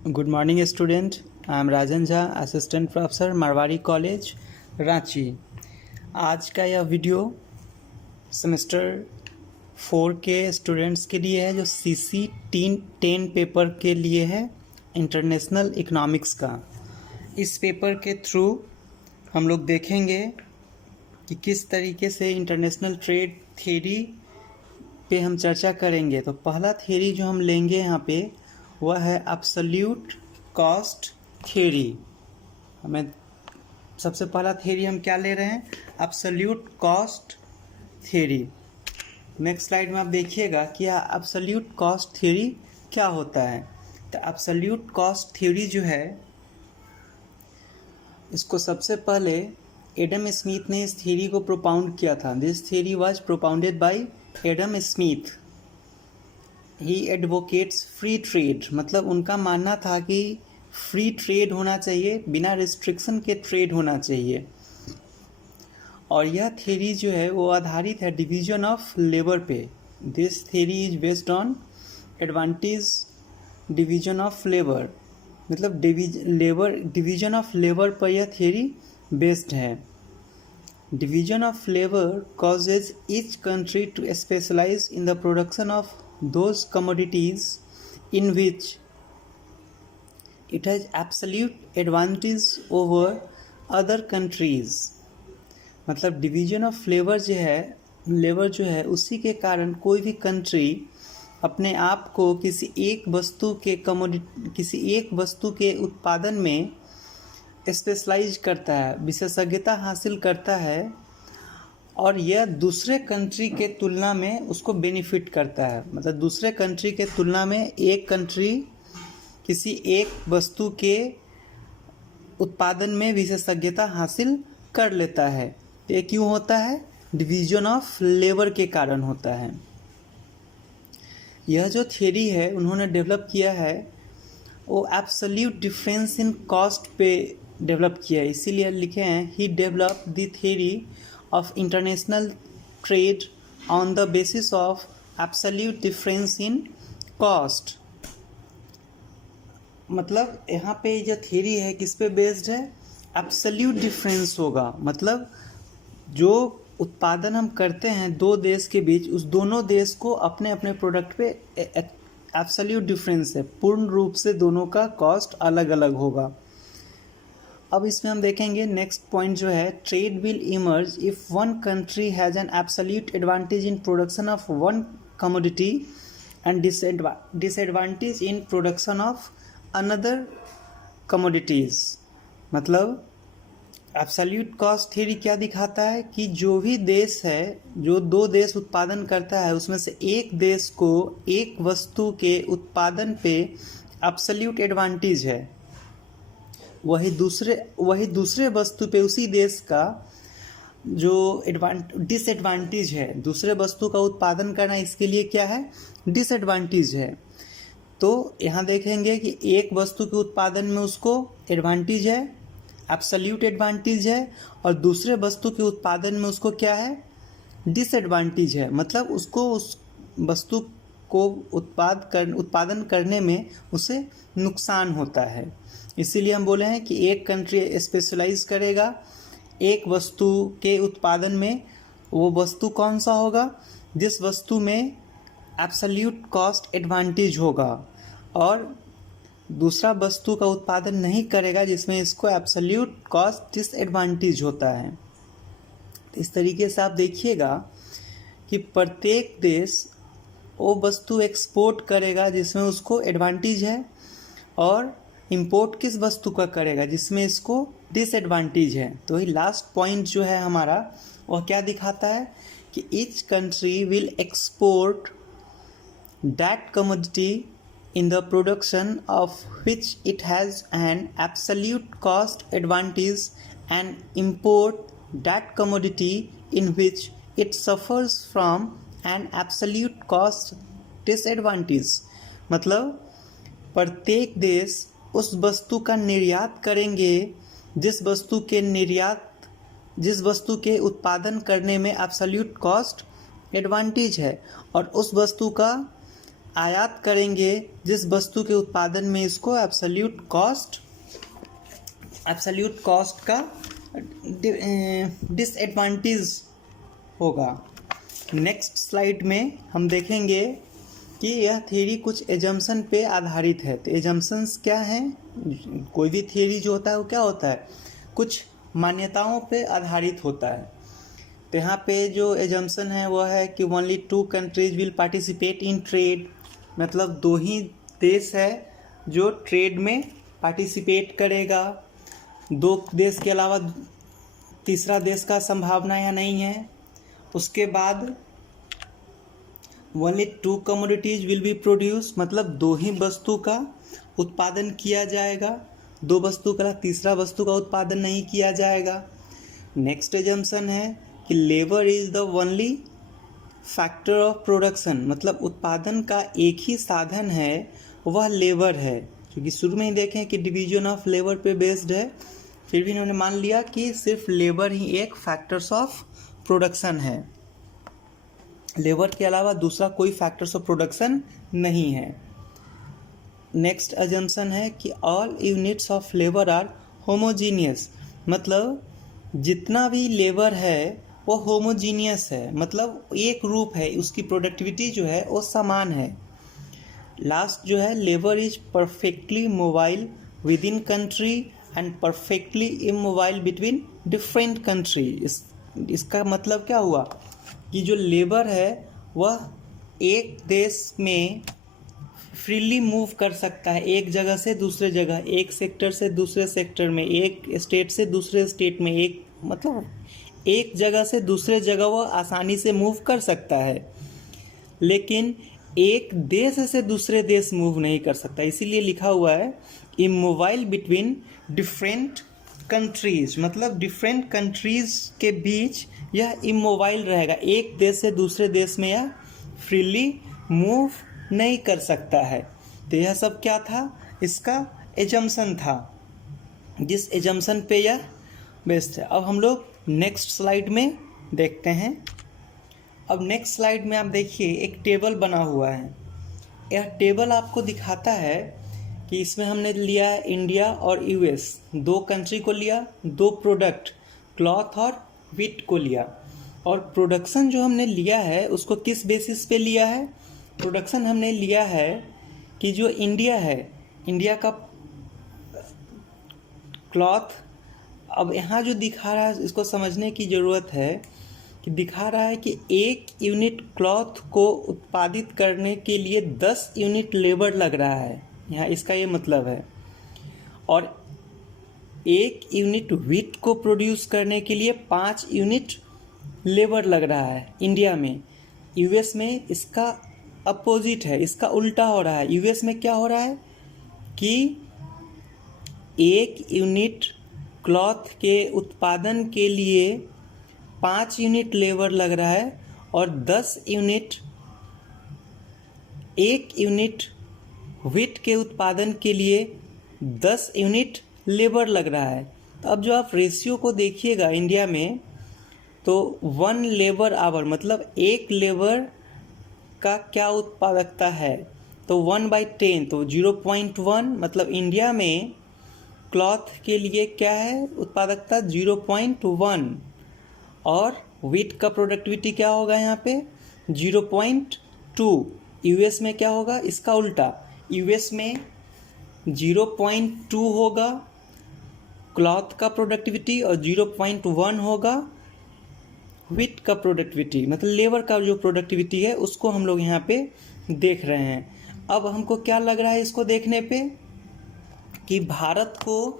Good morning student. I am Rajan Jha, assistant professor, Marwari college, Ranchi. आज का यह वीडियो सेमेस्टर 4 के स्टूडेंट्स के लिए है जो CC 10 पेपर के लिए है, इंटरनेशनल इकोनॉमिक्स का। इस पेपर के थ्रू हम लोग देखेंगे कि किस तरीके से इंटरनेशनल ट्रेड थ्योरी पे हम चर्चा करेंगे। तो पहला थ्योरी जो हम लेंगे यहाँ पे वह है एब्सोल्यूट कॉस्ट थ्योरी। हमें सबसे पहला थ्योरी हम क्या ले रहे हैं? Absolute cost theory. Next slide में आप देखिएगा कि यह एब्सोल्यूट कॉस्ट थ्योरी क्या होता है। तो एब्सोल्यूट कॉस्ट थ्योरी जो है, इसको सबसे पहले एडम स्मिथ ने इस थ्योरी को प्रोपाउंड किया था। This theory was propounded bye Adam Smith. He advocates free trade, मतलब उनका मानना था कि फ्री ट्रेड होना चाहिए, बिना रिस्ट्रिक्शन के ट्रेड होना चाहिए। और यह थ्योरी जो है वो आधारित है डिवीजन ऑफ लेबर पे। This theory is based on advantage division of labour, मतलब डिवीजन ऑफ लेबर पर यह थ्योरी बेस्ड है। Division of labour causes each country to specialize in the production of those commodities in which it has absolute advantage over other countries। मतलब division of labour जो है उसी के कारण कोई भी कंट्री अपने आप को किसी एक वस्तु के उत्पादन में स्पेशलाइज करता है, विशेषज्ञता हासिल करता है, और यह दूसरे कंट्री के तुलना में उसको बेनिफिट करता है। मतलब दूसरे कंट्री के तुलना में एक कंट्री किसी एक वस्तु के उत्पादन में विशेषज्ञता हासिल कर लेता है। ये क्यों होता है? डिवीजन ऑफ लेबर के कारण होता है। यह जो थ्योरी है उन्होंने डेवलप किया है वो एब्सोल्यूट डिफरेंस इन कॉस्ट पे डेवलप किया है, इसीलिए लिखे हैं ही develop the theory of international trade on the basis of absolute difference in cost. मतलब यहाँ पे जो थ्योरी है किस पे बेस्ड है? एब्सोल्यूट डिफरेंस होगा, मतलब जो उत्पादन हम करते हैं दो देश के बीच, उस दोनों देश को अपने अपने प्रोडक्ट पे एब्सोल्यूट डिफरेंस है, पूर्ण रूप से दोनों का कॉस्ट अलग अलग होगा। अब इसमें हम देखेंगे नेक्स्ट पॉइंट जो है, trade will emerge if one country has an absolute advantage in production of one commodity and disadvantage in production of another commodities. मतलब एब्सोल्यूट कॉस्ट थ्योरी क्या दिखाता है कि जो भी देश है, जो दो देश उत्पादन करता है, उसमें से एक देश को एक वस्तु के उत्पादन पे एब्सोल्यूट एडवांटेज है, वही दूसरे वस्तु पे उसी देश का जो डिसएडवांटेज है, दूसरे वस्तु का उत्पादन करना इसके लिए क्या है? डिसएडवांटेज है। तो यहाँ देखेंगे कि एक वस्तु के उत्पादन में उसको एडवांटेज है, एब्सोल्यूट एडवांटेज है, और दूसरे वस्तु के उत्पादन में उसको क्या है? डिसएडवांटेज है। मतलब उसको उस वस्तु को उत्पादन करने में उसे नुकसान होता है। इसीलिए हम बोले हैं कि एक कंट्री स्पेशलाइज करेगा एक वस्तु के उत्पादन में, वो वस्तु कौन सा होगा? जिस वस्तु में एब्सोल्यूट कॉस्ट एडवांटेज होगा, और दूसरा वस्तु का उत्पादन नहीं करेगा जिसमें इसको एब्सोल्यूट कॉस्ट डिसएडवांटेज होता है। तो इस तरीके से आप देखिएगा कि प्रत्येक देश वो वस्तु एक्सपोर्ट करेगा जिसमें उसको एडवांटेज है, और इंपोर्ट किस वस्तु का करेगा जिसमें इसको डिसएडवांटेज है। तो ये लास्ट पॉइंट जो है हमारा वह क्या दिखाता है कि each country will export that commodity in the production of which it has an absolute cost advantage and import that commodity in which it suffers from an absolute cost disadvantage। मतलब प्रत्येक देश उस वस्तु का निर्यात करेंगे जिस वस्तु के उत्पादन करने में एब्सोल्यूट कॉस्ट एडवांटेज है, और उस वस्तु का आयात करेंगे जिस वस्तु के उत्पादन में इसको एब्सोल्यूट कॉस्ट का डिसएडवांटेज होगा। नेक्स्ट स्लाइड में हम देखेंगे कि यह थ्योरी कुछ एजम्पशन पे आधारित है। तो एजम्पशंस क्या हैं? कोई भी थ्योरी जो होता है वो क्या होता है? कुछ मान्यताओं पे आधारित होता है। तो यहाँ पे जो एजम्पशन है वो है कि only 2 countries will participate in trade, मतलब 2 ही देश है जो ट्रेड में पार्टिसिपेट करेगा। 2 देश के अलावा तीसरा देश का संभावना यहाँ नहीं है। उसके बाद only 2 commodities will be produce, मतलब 2 ही वस्तु का उत्पादन किया जाएगा। 2 वस्तु का तीसरा वस्तु का उत्पादन नहीं किया जाएगा। नेक्स्ट एजम्पशन है कि labour is the only factor of production, मतलब उत्पादन का एक ही साधन है वह लेबर है। क्योंकि शुरू में ही देखें कि डिवीजन ऑफ लेबर पे बेस्ड है, फिर भी इन्होंने मान लिया कि सिर्फ लेबर ही एक फैक्टर्स ऑफ प्रोडक्शन है, लेबर के अलावा दूसरा कोई फैक्टर्स ऑफ प्रोडक्शन नहीं है। नेक्स्ट अजम्पशन है कि all units of labour are homogeneous, मतलब जितना भी लेबर है वो होमोजीनियस है, मतलब एक रूप है, उसकी प्रोडक्टिविटी जो है वो समान है। लास्ट जो है labour is perfectly mobile with in country and perfectly immobile between different country. इसका मतलब क्या हुआ कि जो लेबर है वह एक देश में फ्रीली मूव कर सकता है, एक जगह से दूसरे जगह, एक सेक्टर से दूसरे सेक्टर में, एक स्टेट से दूसरे स्टेट में, एक मतलब एक जगह से दूसरे जगह वह आसानी से मूव कर सकता है। लेकिन एक देश से दूसरे देश मूव नहीं कर सकता, इसीलिए लिखा हुआ है इमोबाइल बिटवीन डिफरेंट कंट्रीज, मतलब डिफरेंट कंट्रीज के बीच यह इमोबाइल रहेगा, एक देश से दूसरे देश में यह फ्रीली मूव नहीं कर सकता है। तो यह सब क्या था? इसका एजम्पशन था, जिस एजम्पशन पे यह बेस्ड है। अब हम लोग नेक्स्ट स्लाइड में देखते हैं। अब नेक्स्ट स्लाइड में आप देखिए एक टेबल बना हुआ है। यह टेबल आपको दिखाता है कि इसमें हमने लिया है इंडिया और यूएस, 2 कंट्री को लिया, 2 प्रोडक्ट क्लॉथ और व्हीट को लिया। और प्रोडक्शन जो हमने लिया है उसको किस बेसिस पे लिया है? प्रोडक्शन हमने लिया है कि जो इंडिया है, इंडिया का क्लॉथ, अब यहाँ जो दिखा रहा है इसको समझने की ज़रूरत है कि दिखा रहा है कि 1 यूनिट क्लॉथ को उत्पादित करने के लिए 10 यूनिट लेबर लग रहा है, यहाँ इसका ये मतलब है। और 1 यूनिट व्हीट को प्रोड्यूस करने के लिए 5 यूनिट लेबर लग रहा है इंडिया में। यूएस में इसका अपोजिट है, इसका उल्टा हो रहा है। यूएस में क्या हो रहा है कि 1 यूनिट क्लॉथ के उत्पादन के लिए 5 यूनिट लेबर लग रहा है और 1 यूनिट व्हीट के उत्पादन के लिए 10 यूनिट लेबर लग रहा है। तो अब जो आप रेशियो को देखिएगा इंडिया में, तो 1 लेबर आवर मतलब 1 लेबर का क्या उत्पादकता है, तो 1/10, तो 0.1, मतलब इंडिया में क्लॉथ के लिए क्या है उत्पादकता 0.1, और व्हीट का प्रोडक्टिविटी क्या होगा यहाँ पे 0.2। यूएस में क्या होगा इसका उल्टा, यूएस में 0.2 होगा क्लॉथ का प्रोडक्टिविटी और 0.1 होगा व्हीट का प्रोडक्टिविटी, मतलब लेबर का जो प्रोडक्टिविटी है उसको हम लोग यहाँ पे देख रहे हैं। अब हमको क्या लग रहा है इसको देखने पे कि भारत को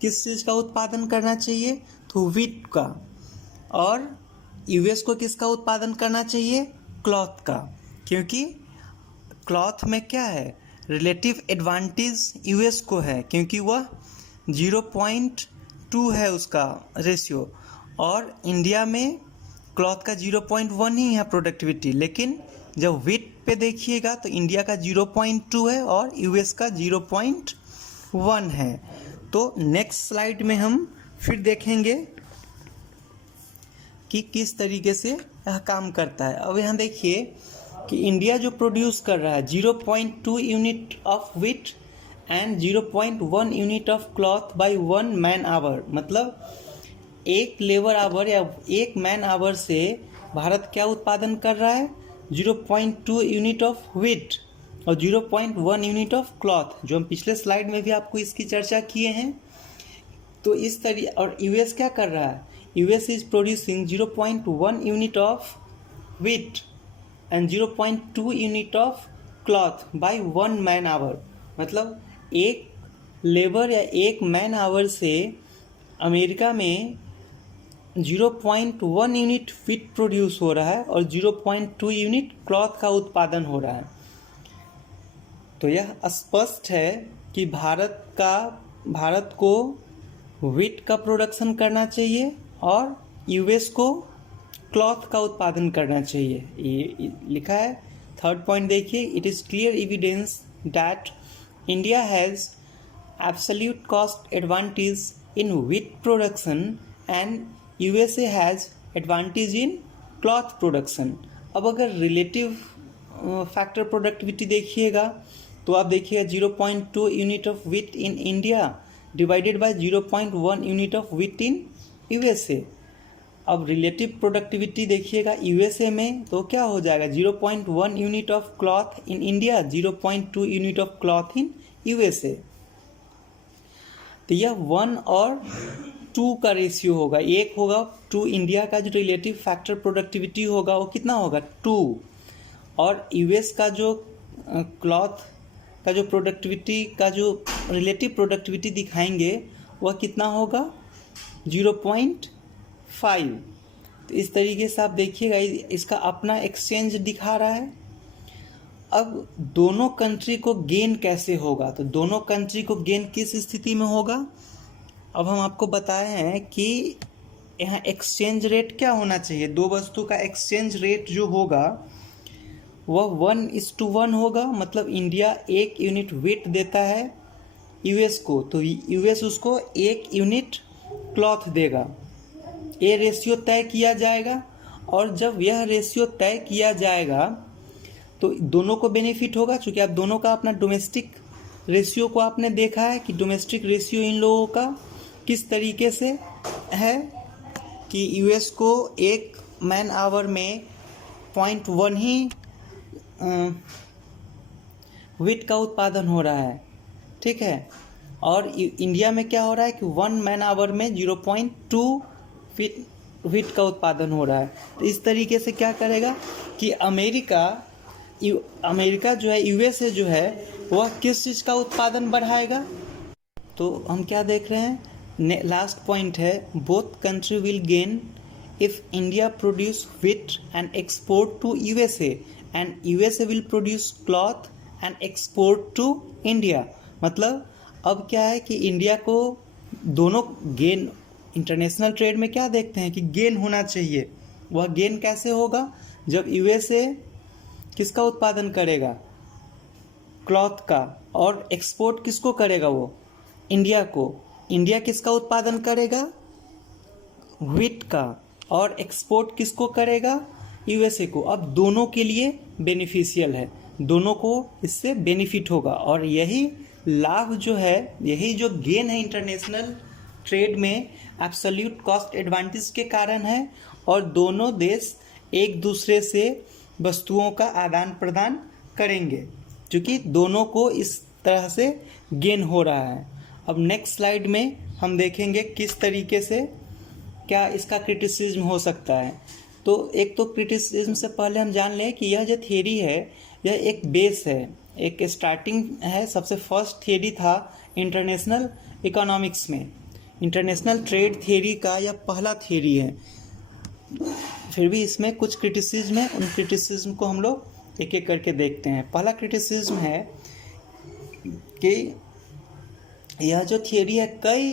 किस चीज़ का उत्पादन करना चाहिए, तो व्हीट का, और यूएस को किसका उत्पादन करना चाहिए, क्लॉथ का। क्योंकि क्लॉथ में क्या है रिलेटिव एडवांटेज यूएस को है, क्योंकि वह 0.2 है उसका रेशियो, और इंडिया में क्लॉथ का 0.1 ही है प्रोडक्टिविटी। लेकिन जब व्हीट पे देखिएगा तो इंडिया का 0.2 है और यूएस का 0.1 है। तो नेक्स्ट स्लाइड में हम फिर देखेंगे कि किस तरीके से यह काम करता है। अब यहाँ देखिए कि इंडिया जो प्रोड्यूस कर रहा है 0.2 unit of wheat and 0.1 unit of cloth by 1 man hour, मतलब एक लेबर आवर या एक मैन आवर से भारत क्या उत्पादन कर रहा है, 0.2 यूनिट ऑफ व्हीट और 0.1 यूनिट ऑफ क्लॉथ, जो हम पिछले स्लाइड में भी आपको इसकी चर्चा किए हैं। तो इस तरीके, और यूएस क्या कर रहा है, US is producing 0.1 unit of wheat and 0.2 unit of cloth by 1 man hour, मतलब एक लेबर या एक मैन आवर से अमेरिका में 0.1 यूनिट व्हीट प्रोड्यूस हो रहा है और 0.2 यूनिट क्लॉथ का उत्पादन हो रहा है। तो यह स्पष्ट है कि भारत को व्हीट का प्रोडक्शन करना चाहिए और यूएस को क्लॉथ का उत्पादन करना चाहिए, ये लिखा है। थर्ड पॉइंट देखिए, it is clear evidence that India has absolute cost advantage in wheat production and USA has advantage in cloth production. अब अगर रिलेटिव फैक्टर प्रोडक्टिविटी देखिएगा तो आप देखिएगा 0.2 unit of wheat in India divided by 0.1 unit of wheat in USA. अब relative productivity देखिएगा USA में तो क्या हो जाएगा, 0.1 unit of cloth in India, 0.2 unit of cloth in USA. तो यह 1 और 2 का रेशियो होगा, एक होगा 2, इंडिया का जो रिलेटिव फैक्टर प्रोडक्टिविटी होगा वो कितना होगा 2, और यूएस का जो क्लॉथ का जो प्रोडक्टिविटी का जो रिलेटिव प्रोडक्टिविटी दिखाएंगे वह कितना होगा 0.5। तो इस तरीके से आप देखिएगा इसका अपना एक्सचेंज दिखा रहा है। अब दोनों कंट्री को गेन कैसे होगा, तो दोनों कंट्री को गेन किस स्थिति में होगा, अब हम आपको बताए हैं कि यहाँ एक्सचेंज रेट क्या होना चाहिए, दो वस्तु का एक्सचेंज रेट जो होगा वह 1:1 होगा, मतलब इंडिया 1 यूनिट व्हीट देता है यूएस को तो यूएस उसको 1 यूनिट क्लॉथ देगा। ये रेशियो तय किया जाएगा और जब यह रेशियो तय किया जाएगा तो दोनों को बेनिफिट होगा, क्योंकि आप दोनों का अपना डोमेस्टिक रेशियो को आपने देखा है कि डोमेस्टिक रेशियो इन लोगों का किस तरीके से है कि यूएस को एक मैन आवर में 0.1 ही व्हीट का उत्पादन हो रहा है, ठीक है, और इंडिया में क्या हो रहा है कि 1 मैन आवर में 0.2 व्हीट का उत्पादन हो रहा है। तो इस तरीके से क्या करेगा कि अमेरिका जो है, यूएसए जो है वह किस चीज़ का उत्पादन बढ़ाएगा, तो हम क्या देख रहे हैं, लास्ट पॉइंट है, both country will gain if India produce wheat and export to USA and USA will produce cloth and export to India. मतलब अब क्या है कि इंडिया को दोनों गेन, इंटरनेशनल ट्रेड में क्या देखते हैं कि गेन होना चाहिए, वह गेन कैसे होगा जब यूएसए किसका उत्पादन करेगा, क्लॉथ का, और एक्सपोर्ट किसको करेगा, वो इंडिया को, इंडिया किसका उत्पादन करेगा, व्हीट का, और एक्सपोर्ट किसको करेगा, यूएसए को। अब दोनों के लिए बेनिफिशियल है, दोनों को इससे बेनिफिट होगा, और यही लाभ जो है, यही जो गेन है इंटरनेशनल ट्रेड में एब्सोल्यूट कॉस्ट एडवांटेज के कारण है, और दोनों देश एक दूसरे से वस्तुओं का आदान प्रदान करेंगे, क्योंकि दोनों को इस तरह से गेन हो रहा है। अब नेक्स्ट स्लाइड में हम देखेंगे किस तरीके से क्या इसका क्रिटिसिज्म हो सकता है। तो एक तो क्रिटिसिज्म से पहले हम जान लें कि यह जो थियरी है यह एक बेस है, एक स्टार्टिंग है, सबसे फर्स्ट थियरी था इंटरनेशनल इकोनॉमिक्स में, इंटरनेशनल ट्रेड थियरी का यह पहला थियरी है। फिर भी इसमें कुछ क्रिटिसिज्म है, उन क्रिटिसिज्म को हम लोग एक एक करके देखते हैं। पहला क्रिटिसिज्म है कि यह जो थियरी है कई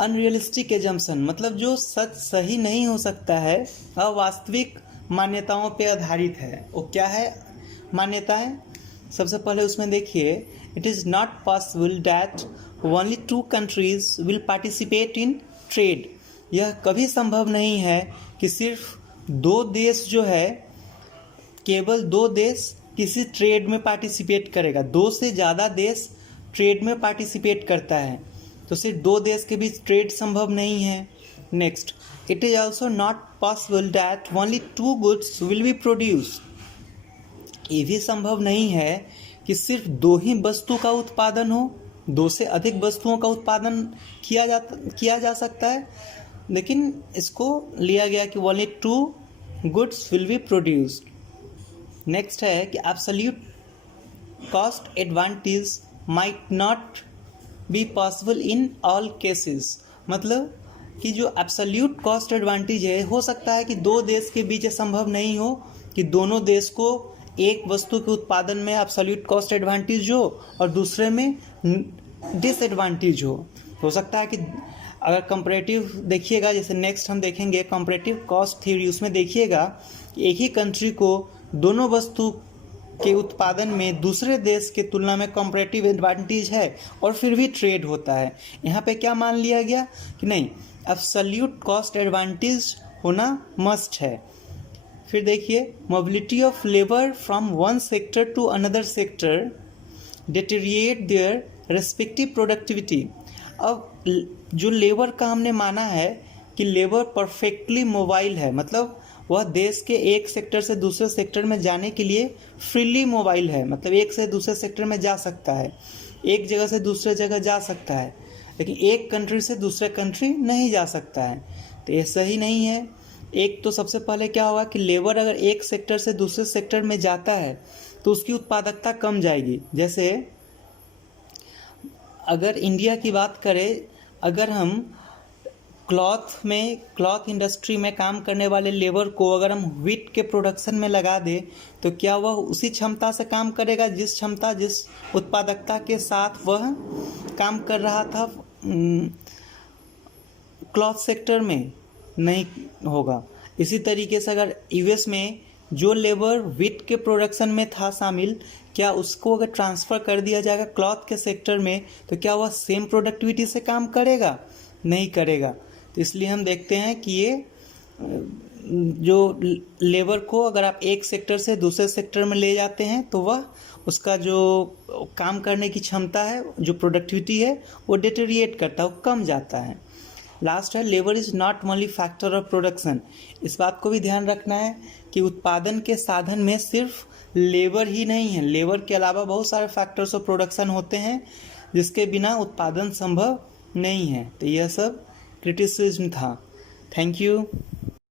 अनरियलिस्टिक एजम्पशन, मतलब जो सच सही नहीं हो सकता है, अवास्तविक मान्यताओं पे आधारित है। वो क्या है मान्यताएं, सबसे पहले उसमें देखिए, it is not possible that only 2 countries will participate in trade. यह कभी संभव नहीं है कि सिर्फ 2 देश जो है केवल 2 देश किसी ट्रेड में पार्टिसिपेट करेगा, 2 से ज़्यादा देश ट्रेड में पार्टिसिपेट करता है, तो सिर्फ 2 देश के बीच ट्रेड संभव नहीं है। Next, it is also not possible that only 2 goods will be produced. ये भी संभव नहीं है कि सिर्फ 2 ही वस्तु का उत्पादन हो, 2 से अधिक वस्तुओं का उत्पादन किया जा सकता है, लेकिन इसको लिया गया कि only 2 goods will be produced. Next है कि absolute cost advantage might not be possible in all cases. मतलब कि जो एब्सोल्यूट कॉस्ट एडवांटेज है, हो सकता है कि 2 देश के बीच संभव नहीं हो कि दोनों देश को एक वस्तु के उत्पादन में एब्सोल्यूट कॉस्ट एडवांटेज हो और दूसरे में डिसएडवांटेज हो सकता है कि अगर कंपैरेटिव देखिएगा, जैसे नेक्स्ट हम देखेंगे कंपैरेटिव कॉस्ट थ्योरी, उसमें देखिएगा कि एक ही कंट्री को दोनों वस्तु के उत्पादन में दूसरे देश के तुलना में कंपैरेटिव एडवांटेज है और फिर भी ट्रेड होता है। यहाँ पे क्या मान लिया गया कि नहीं, एब्सोल्यूट कॉस्ट एडवांटेज होना मस्ट है। फिर देखिए, mobility of labour from one sector to another sector deteriorate their respective productivity. अब जो लेबर का हमने माना है कि लेबर परफेक्टली मोबाइल है, मतलब वह देश के एक सेक्टर से दूसरे सेक्टर में जाने के लिए फ्रीली मोबाइल है, मतलब एक से दूसरे सेक्टर में जा सकता है, एक जगह से दूसरे जगह जा सकता है, लेकिन एक कंट्री से दूसरे कंट्री नहीं जा सकता है। तो ये सही नहीं है। एक तो सबसे पहले क्या होगा कि लेबर अगर एक सेक्टर से दूसरे सेक्टर में जाता है तो उसकी उत्पादकता कम जाएगी। जैसे अगर इंडिया की बात करें, अगर हम क्लॉथ इंडस्ट्री में काम करने वाले लेबर को अगर हम व्हीट के प्रोडक्शन में लगा दें तो क्या वह उसी क्षमता से काम करेगा जिस उत्पादकता के साथ वह काम कर रहा था क्लॉथ सेक्टर में? नहीं होगा। इसी तरीके से अगर यूएस में जो लेबर व्हीट के प्रोडक्शन में था शामिल, क्या उसको अगर ट्रांसफ़र कर दिया जाएगा क्लॉथ के सेक्टर में तो क्या वह सेम प्रोडक्टिविटी से काम करेगा? नहीं करेगा। तो इसलिए हम देखते हैं कि ये जो लेबर को अगर आप एक सेक्टर से दूसरे सेक्टर में ले जाते हैं तो वह उसका जो काम करने की क्षमता है, जो प्रोडक्टिविटी है, वो डिटेरिएट करता है, वो कम जाता है। लास्ट है, labour is not only factor of production. इस बात को भी ध्यान रखना है कि उत्पादन के साधन में सिर्फ लेबर ही नहीं है, लेबर के अलावा बहुत सारे फैक्टर्स ऑफ प्रोडक्शन होते हैं जिसके बिना उत्पादन संभव नहीं है। तो यह सब क्रिटिसिज्म था। Thank you.